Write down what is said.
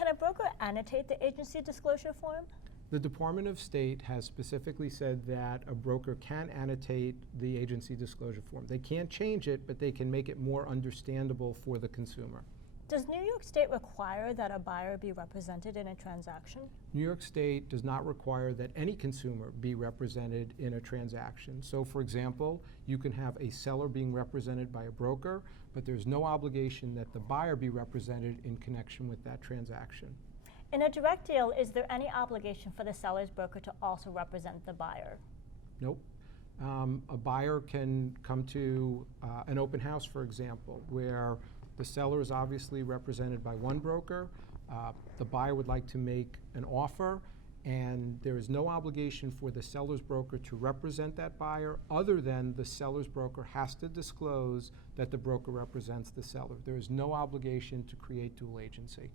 Can a broker annotate the agency disclosure form? The Department of State has specifically said that a broker can annotate the agency disclosure form. They can't change it, but they can make it more understandable for the consumer. Does New York State require that a buyer be represented in a transaction? New York State does not require that any consumer be represented in a transaction. So, for example, you can have a seller being represented by a broker, but there's no obligation that the buyer be represented in connection with that transaction. In a direct deal, is there any obligation for the seller's broker to also represent the buyer? Nope. A buyer can come to an open house, for example, where the seller is obviously represented by one broker. The buyer would like to make an offer, and there is no obligation for the seller's broker to represent that buyer other than the seller's broker has to disclose that the broker represents the seller. There is no obligation to create dual agency.